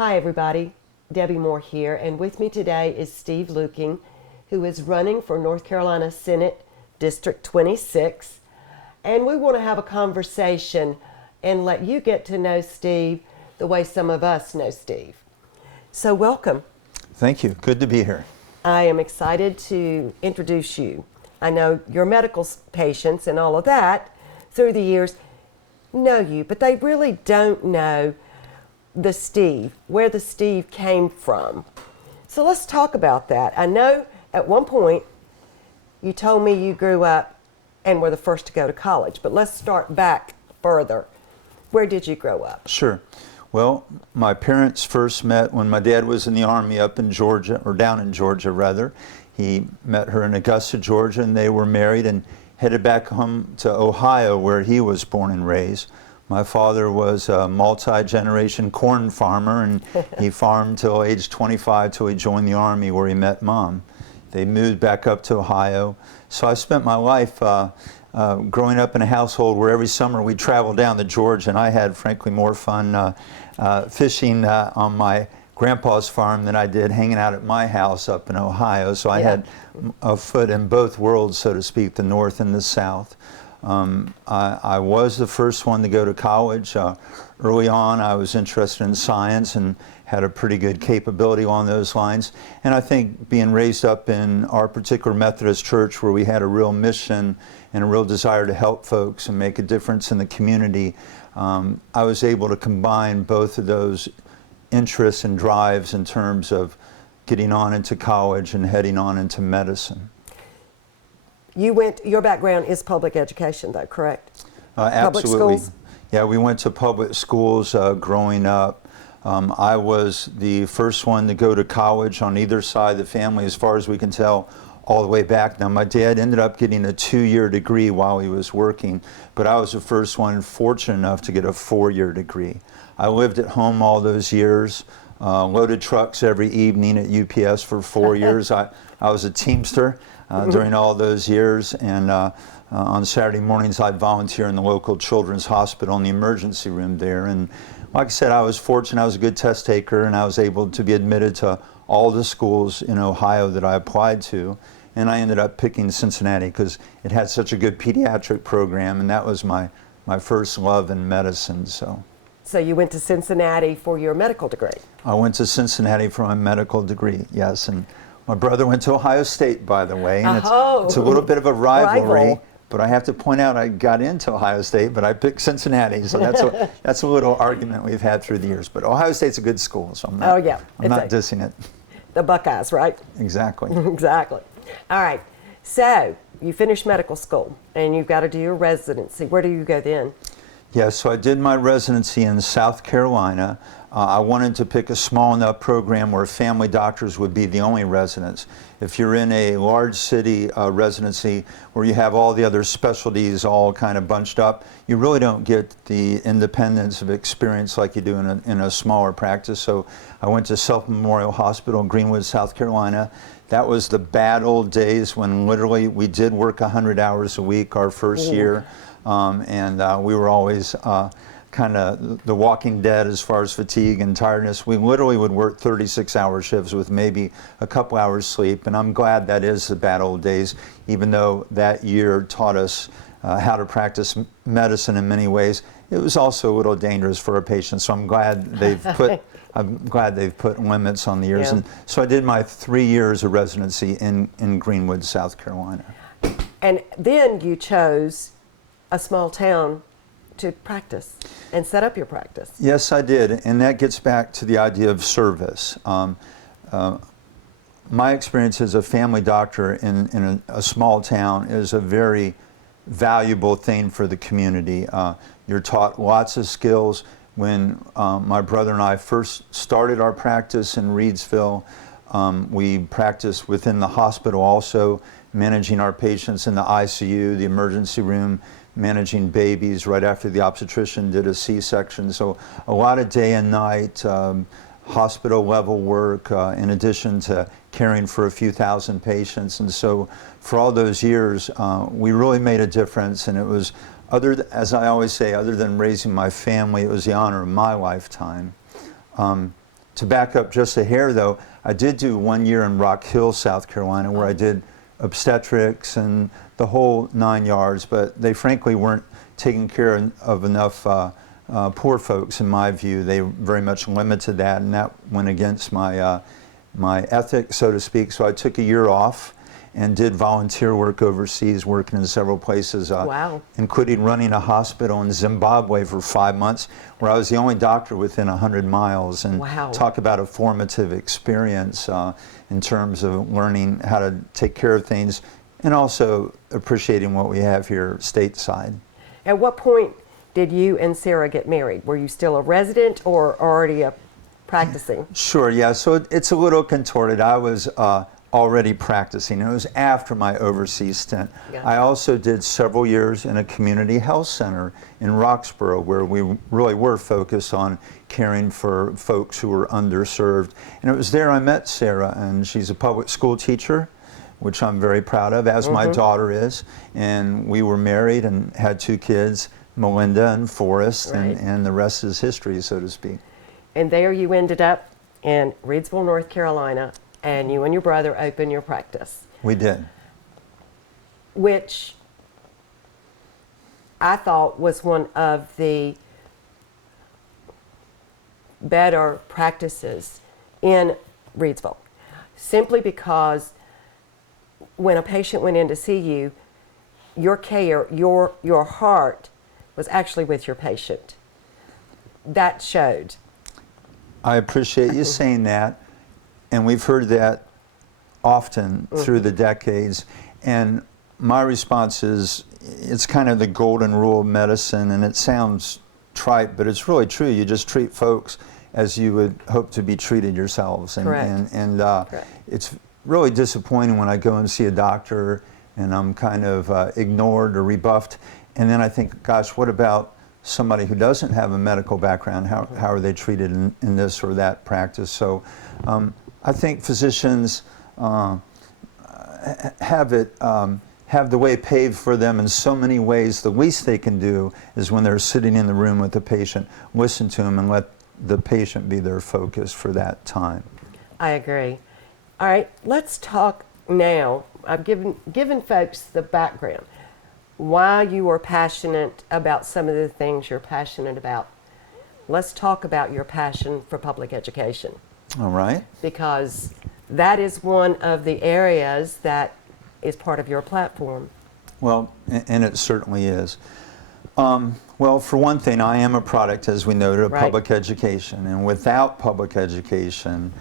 Hi everybody, Debbie Moore here, and with me today is Steve Luking, who is running for North Carolina Senate District 26. And we want to have a conversation and let you get to know Steve the way some of us know Steve. So welcome. Thank you. Good to be here. I am excited to introduce you. I know your medical patients and all of that through the years know you, but they really don't know the Steve, where the Steve came from. So let's talk about that. I know at one point you told me you grew up and were the first to go to college, but let's start back further. Where did you grow up? Sure. Well, my parents first met when my dad was in the Army up in Georgia, or down in Georgia rather. He met her in Augusta, Georgia, and they were married and headed back home to Ohio, where he was born and raised. My father was a multi-generation corn farmer, and he farmed till age 25 till he joined the Army, where he met Mom. They moved back up to Ohio. So I spent my life growing up in a household where every summer we traveled down to Georgia, and I had, frankly, more fun fishing on my grandpa's farm than I did hanging out at my house up in Ohio. So I had a foot in both worlds, so to speak, the North and the South. I was the first one to go to college. Early on, I was interested in science and had a pretty good capability along those lines. And I think being raised up in our particular Methodist church, where we had a real mission and a real desire to help folks and make a difference in the community, I was able to combine both of those interests and drives in terms of getting on into college and heading on into medicine. Your background is public education though, correct? Absolutely. Public schools? Yeah, we went to public schools growing up. I was the first one to go to college on either side of the family, as far as we can tell, all the way back. Now, my dad ended up getting a 2-year degree while he was working, but I was the first one fortunate enough to get a 4-year degree. I lived at home all those years, loaded trucks every evening at UPS for 4 years. I was a Teamster during all those years, and on Saturday mornings I'd volunteer in the local children's hospital in the emergency room there. And like I said, I was fortunate. I was a good test taker, and I was able to be admitted to all the schools in Ohio that I applied to. And I ended up picking Cincinnati because it had such a good pediatric program, and that was my first love in medicine. So you went to Cincinnati for your medical degree? I went to Cincinnati for my medical degree, yes. And my brother went to Ohio State, by the way. And it's a little bit of a rivalry. But I have to point out I got into Ohio State, but I picked Cincinnati. So that's a little argument we've had through the years. But Ohio State's a good school, so I'm not dissing it. The Buckeyes, right? Exactly. Exactly. All right. So you finished medical school, and you've got to do your residency. Where do you go then? Yeah, so I did my residency in South Carolina. I wanted to pick a small enough program where family doctors would be the only residents. If you're in a large city residency where you have all the other specialties all kind of bunched up, you really don't get the independence of experience like you do in a smaller practice. So I went to Self Memorial Hospital in Greenwood, South Carolina. That was the bad old days when literally we did work 100 hours a week our first year. And we were always kind of the walking dead as far as fatigue and tiredness. We literally would work 36-hour shifts with maybe a couple hours sleep, and I'm glad that is the bad old days, even though that year taught us how to practice medicine in many ways. It was also a little dangerous for our patients, so I'm glad they've put limits on the years. Yeah. And so I did my 3 years of residency in Greenwood, South Carolina. And then you chose a small town to practice and set up your practice. Yes, I did, and that gets back to the idea of service. My experience as a family doctor in a small town is a very valuable thing for the community. You're taught lots of skills. When my brother and I first started our practice in Reidsville, we practiced within the hospital also, managing our patients in the ICU, the emergency room, managing babies right after the obstetrician did a C-section. So a lot of day and night hospital level work in addition to caring for a few thousand patients. And so for all those years, we really made a difference. And it was, as I always say, other than raising my family, it was the honor of my lifetime to back up just a hair, though, I did do 1 year in Rock Hill, South Carolina, where I did obstetrics and the whole 9 yards, but they frankly weren't taking care of enough poor folks, in my view. They very much limited that, and that went against my, my ethic, so to speak. So I took a year off and did volunteer work overseas, working in several places, Wow. including running a hospital in Zimbabwe for 5 months, where I was the only doctor within 100 miles. And Wow. talk about a formative experience in terms of learning how to take care of things and also appreciating what we have here stateside. At what point did you and Sarah get married? Were you still a resident or already practicing? Sure, yeah. So it's a little contorted. I was already practicing. It was after my overseas stint. Gotcha. I also did several years in a community health center in Roxborough, where we really were focused on caring for folks who were underserved. And it was there I met Sarah, and she's a public school teacher, which I'm very proud of, as my daughter is. And we were married and had 2 kids, Melinda and Forrest, Right. and the rest is history, so to speak. And there you ended up in Reidsville, North Carolina, and you and your brother opened your practice, We did. which I thought was one of the better practices in Reidsville, simply because when a patient went in to see you, your care, your heart was actually with your patient. That showed. I appreciate you saying that, and we've heard that often through the decades. And my response is, it's kind of the golden rule of medicine, and it sounds trite, but it's really true. You just treat folks as you would hope to be treated yourselves. And, Correct. and it's really disappointing when I go and see a doctor and I'm kind of ignored or rebuffed, and then I think, gosh, what about somebody who doesn't have a medical background? How are they treated in this or that practice? So I think physicians have the way paved for them in so many ways. The least they can do is when they're sitting in the room with the patient, listen to them and let the patient be their focus for that time. I agree. All right, let's talk now. I've given folks the background, why you are passionate about some of the things you're passionate about. Let's talk about your passion for public education, All right. because that is one of the areas that is part of your platform. Well, and it certainly is. Well, for one thing, I am a product, as we noted, of Right. public education. And without public education,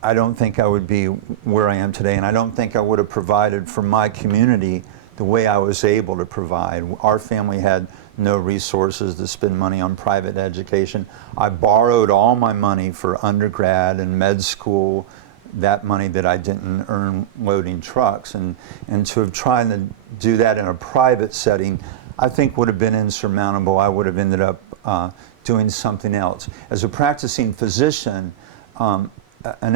I don't think I would be where I am today, and I don't think I would have provided for my community the way I was able to provide. Our family had no resources to spend money on private education. I borrowed all my money for undergrad and med school, that money that I didn't earn loading trucks. And to have tried to do that in a private setting, I think would have been insurmountable. I would have ended up doing something else. As a practicing physician, an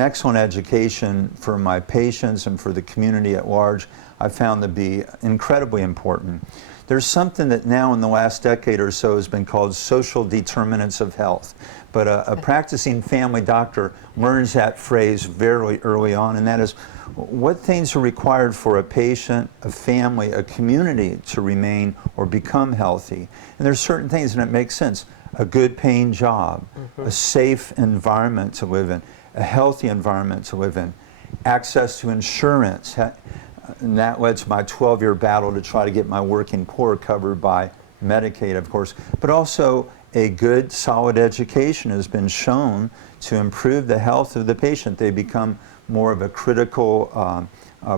excellent education for my patients and for the community at large I found to be incredibly important. There's something that now in the last decade or so has been called social determinants of health. But a practicing family doctor learns that phrase very early on, and that is what things are required for a patient, a family, a community to remain or become healthy. And there's certain things, and it makes sense. A good paying job, a safe environment to live in, a healthy environment to live in, access to insurance. And that led to my 12-year battle to try to get my working poor covered by Medicaid, of course. But also a good, solid education has been shown to improve the health of the patient. They become more of a critical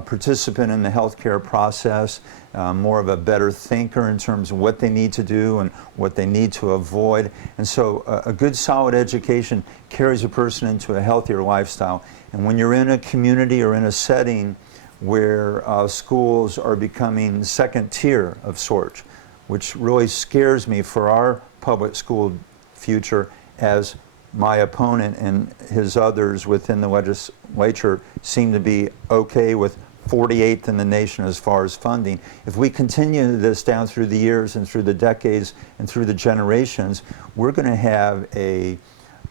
participant in the healthcare process, more of a better thinker in terms of what they need to do and what they need to avoid. And so a good, solid education carries a person into a healthier lifestyle. And when you're in a community or in a setting where schools are becoming second tier of sorts, which really scares me for our public school future, as my opponent and his others within the legislature seem to be okay with 48th in the nation as far as funding. If we continue this down through the years and through the decades and through the generations, we're going to have a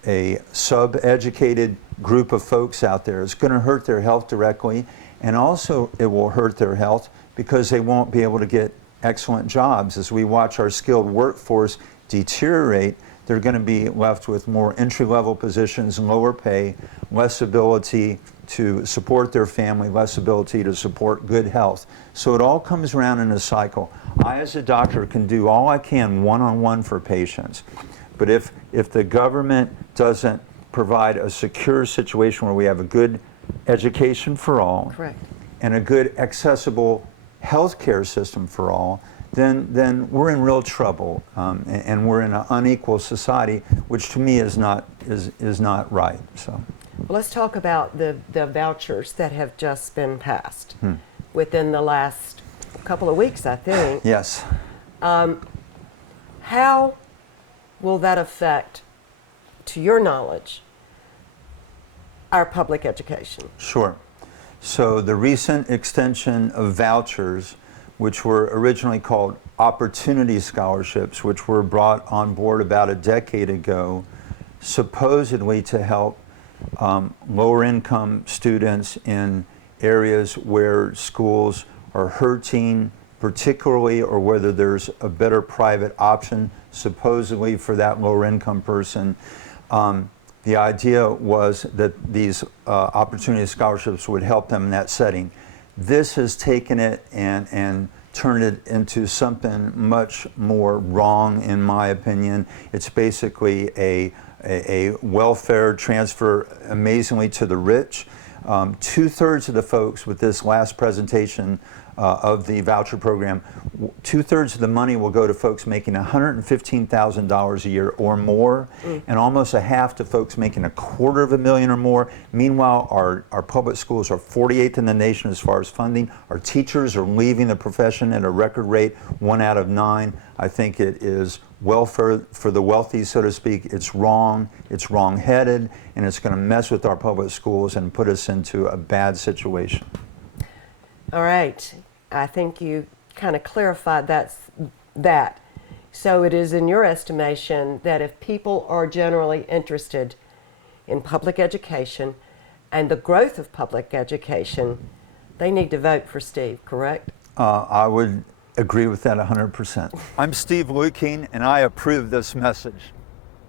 a sub-educated group of folks out there. It's going to hurt their health directly, and also it will hurt their health because they won't be able to get excellent jobs. As we watch our skilled workforce deteriorate, they're going to be left with more entry-level positions, lower pay, less ability to support their family, less ability to support good health. So it all comes around in a cycle. I, as a doctor, can do all I can one-on-one for patients. But if the government doesn't provide a secure situation where we have a good education for all, Correct. and a good accessible healthcare system for all, then we're in real trouble, and we're in an unequal society, which to me is not right. So, Well, let's talk about the vouchers that have just been passed within the last couple of weeks, I think. yes. How will that affect, to your knowledge, our public education? Sure. So the recent extension of vouchers, which were originally called opportunity scholarships, which were brought on board about a decade ago, supposedly to help lower income students in areas where schools are hurting particularly, or whether there's a better private option supposedly for that lower income person. The idea was that these opportunity scholarships would help them in that setting. This has taken it and turned it into something much more wrong, in my opinion. It's basically a welfare transfer, amazingly, to the rich. 2/3 of the folks with this last presentation of the voucher program, 2/3 of the money will go to folks making $115,000 a year or more, and almost a half to folks making $250,000 or more. Meanwhile, our public schools are 48th in the nation as far as funding. Our teachers are leaving the profession at a record rate, 1 out of 9. I think it is welfare for the wealthy, so to speak. It's wrong, it's wrong-headed, and it's going to mess with our public schools and put us into a bad situation. All right. I think you kind of clarified that. So it is in your estimation that if people are generally interested in public education and the growth of public education, they need to vote for Steve, correct? I would agree with that 100%. I'm Steve Lukien, and I approve this message.